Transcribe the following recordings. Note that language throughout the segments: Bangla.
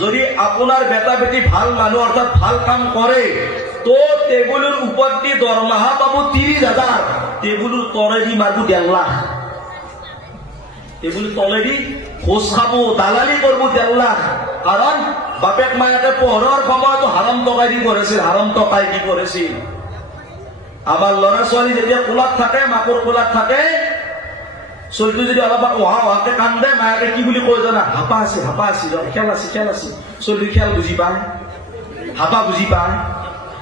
যদি আপনার বেটা বেটি ভাল মানুষ অর্থাৎ ভাল কাম করে তো টেবুলের উপর দিয়ে দরমাহা পাবো 30,000, টেবুলের তলে দি মারবো 1.5 লাখ। টেবুলের তলে দি খোঁজ খাবো, দালালি করবো 1.5 লাখ। কারণ বাপেক মায়াকে পহরার সময় তো হারাম টকাই দি করেছিল, হারাম টকাই কি করেছিল। আমার লড়া ছোৱালী যেতিয়া কোলাত থাকে, মাকৰ কোলাত থাকে, চলিটো যদি অলপ ওহাকে কান্দে, মায়াকে কি বুলি কয় জানা? হাপা আছে, হাপা আছে, খেল আছে, খেল আছে। চলিটো খেল বুজি পায়, হাপা বুজি পায়,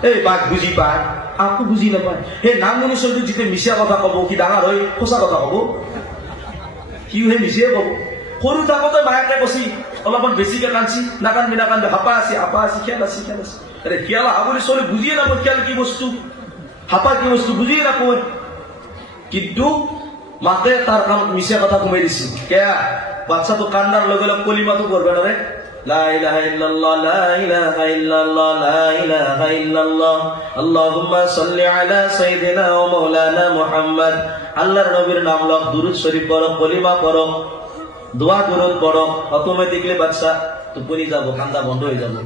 এই বাঘ বুজি পায়, আকো বুজি নাপায়। সেই নামনি চলিটো যেতিয়া মিছা কথা কব, কি ডাঙৰ হৈ সঁচা কথা কব? সিও সেই মিছিয়ে কব। সৰু থাকোতে মায়াকে কৈছি, অলপমান বেছিকে কান্দছি, নাকান্দবি নাকান্দবি, হাপা আছে, হাপা আছে, খেল আছে, খেল আছে। আৰে খেল আহা বুলি চলি বুজিয়ে নাপায় খেল কি বস্তু, হাপা কি বস্তু বুজিয়ে নাপায়। কিন্তু মাতে তার কাম মিছা কথা কমাই দিছি। কেয়া বাচ্চাটো কান্দার লগে লগে কলিমাটো করবে না রে, লা ইলাহা ইল্লাল্লাহ, লা ইলাহা ইল্লাল্লাহ, লা ইলাহা ইল্লাল্লাহ, আল্লাহুম্মা সাল্লি আলা সাইয়্যিদিনা ওয়া মাওলানা মুহাম্মদ। আল্লাহর নবীর নাম লও, দুরূদ শরীফ পড়ো, কলিমা পড়ো, দোয়া দুরূদ পড়ো, অটোমেটিকলি বাচ্চা টুপনি যাব, কান্দা বন্ধ হয়ে যাবে।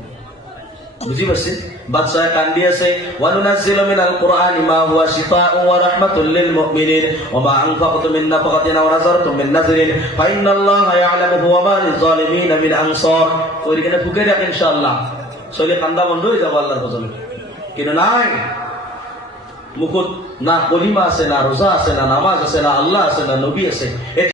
বুঝি পারছি? বাচ্চা কান্দি আছে। ওয়া নুনাজ্জিলু মিনাল কুরআনি মা হুয়া শিফাa'un ওয়া রাহমাতুল লিল মুমিনিন ওয়া মা আনফাকতুম মিন নাফাকাতিন ওয়া নাযারতুম মিন নাযরিন ফাইন্নাল্লাহা ইয়া'লামু ওয়া মা লিয-যালিমিনা মিন আনসার। ওইখানে ফুকে দেখ ইনশাআল্লাহ চলে কান্দা বন্ধ হয়ে যাবে আল্লাহর ফজলে। কিন্তু নাই, মুখত না কলিমা আছে, না রোজা আছে, না নামাজ আছে, না আল্লাহ আছে, না নবী আছে।